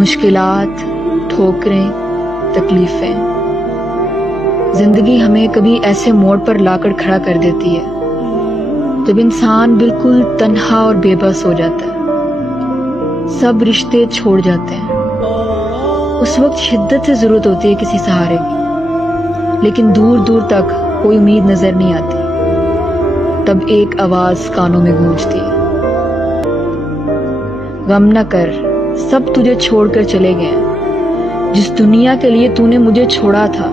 مشکلات، ٹھوکریں، تکلیفیں، زندگی ہمیں کبھی ایسے موڑ پر لا کر کھڑا کر دیتی ہے جب انسان بالکل تنہا اور بے بس ہو جاتا ہے، سب رشتے چھوڑ جاتے ہیں۔ اس وقت شدت سے ضرورت ہوتی ہے کسی سہارے کی، لیکن دور دور تک کوئی امید نظر نہیں آتی۔ تب ایک آواز کانوں میں گونجتی ہے، غم نہ کر، سب تجھے چھوڑ کر چلے گئے ہیں۔ جس دنیا کے لیے تو نے مجھے چھوڑا تھا،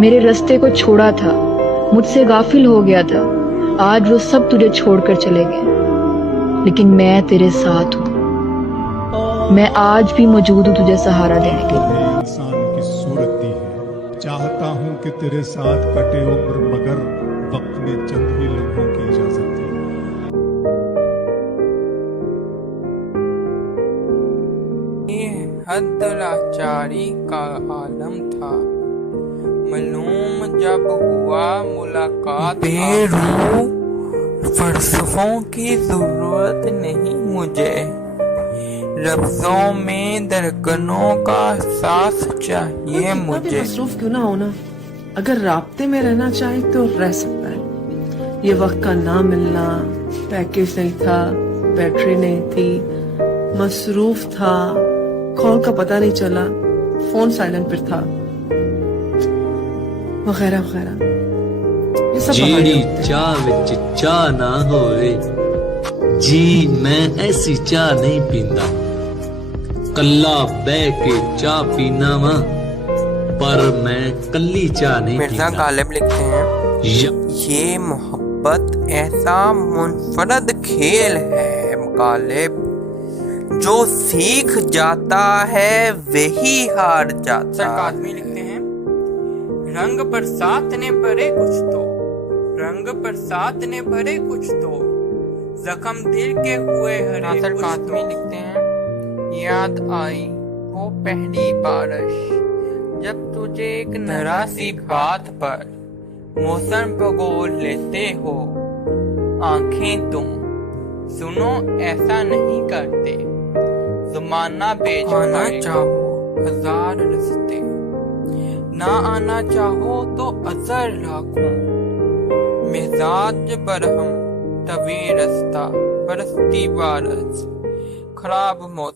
میرے رستے کو چھوڑا تھا، مجھ سے غافل ہو گیا تھا، آج وہ سب تجھے چھوڑ کر چلے گئے، لیکن میں تیرے ساتھ ہوں، میں آج بھی موجود ہوں تجھے سہارا دینے کے لیے۔ انسان کی صورت دی ہے، چاہتا ہوں کہ تیرے ساتھ کٹے عمر، مگر وقت میں چند ہی لمحوں کی اجازت دی۔ یہ حد لاچاری کا عالم تھا، معلوم جب ہوا ملاقات۔ بے روح فلسفوں کی ضرورت نہیں مجھے، لفظوں میں دھڑکنوں کا احساس چاہیے مجھے۔ مصروف کیوں نہ ہونا، اگر رابطے میں رہنا چاہے تو رہ سکتا ہے۔ یہ وقت کا نہ ملنا، پیکج نہیں تھا، بیٹری نہیں تھی، مصروف تھا، کال کا پتہ نہیں چلا، فون سائلنٹ پر تھا، وغیرہ وغیرہ۔ یہ سب جیڑی چاہ وچ چاہ نہ ہوئے، جی میں ایسی چاہ نہیں پیندا، کلا بہ کے چاہ پینا وا، پر میں کلی چاہ نہیں مرزا پیندا۔ غالب لکھتے ہیں، یہ محبت ایسا منفرد کھیل ہے غالب، جو سیکھ جاتا ہے وہی ہار جاتا ہے۔ آدمی لکھتے ہیں، رنگ برسات نے بھرے کچھ تو، رنگ برسات نے بھرے کچھ تو، زخم دل کے ہوئے ہرے کچھ تو۔ لکھتے ہیں، یاد آئی وہ پہلی بارش، جب تجھے ایک ذرا سی بات پر موسم بگول لیتے ہو، آنکھیں تم سنو ایسا نہیں کرتے، زمانہ بیچ آنا چاہو ہزار رستے، نہ آنا چاہو تو عذر لاکھوں، مزاج برہم طویل رستہ برستی بارش، خراب موت۔